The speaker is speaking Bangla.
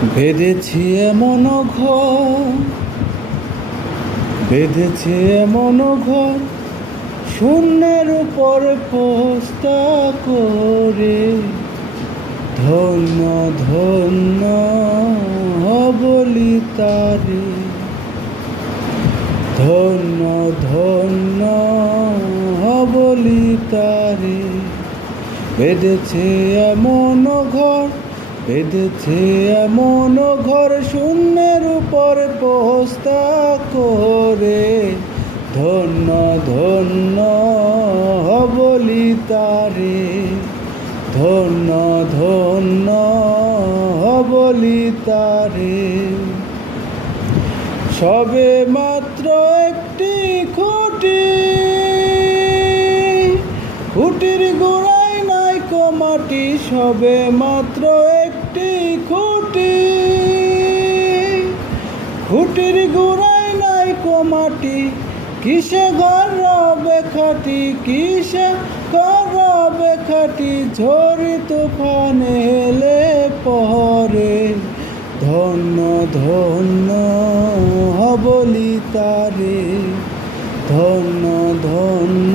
বেঁধেছি এমন ঘর, বেঁধেছি এমন ঘর, শূন্যের উপর পোস্তা করে। ধন্য ধন্য বলি তারে, ধন্য ধন্য বলি তারে। বেঁধেছে এমন ঘর, বেঁধেছে এমন ঘর, শূন্যের উপর পোস্তা করে। ধন্য ধন্য বলি তারে, ধন্য ধন্য বলি তারে। সবে মাত্র একটি খুঁটি, খুঁটির গোড়ায় নাই মাটি। সবে মাত্র একটি খুঁটি, খুঁটির গোড়ায় নাই মাটি। কিসে ঘর রবে খাটি, কিসে ঘর রবে খাটি, ঝড় তুফান এলে পরে। ধন্য ধন্য বলি তারে, ধন্য ধন্য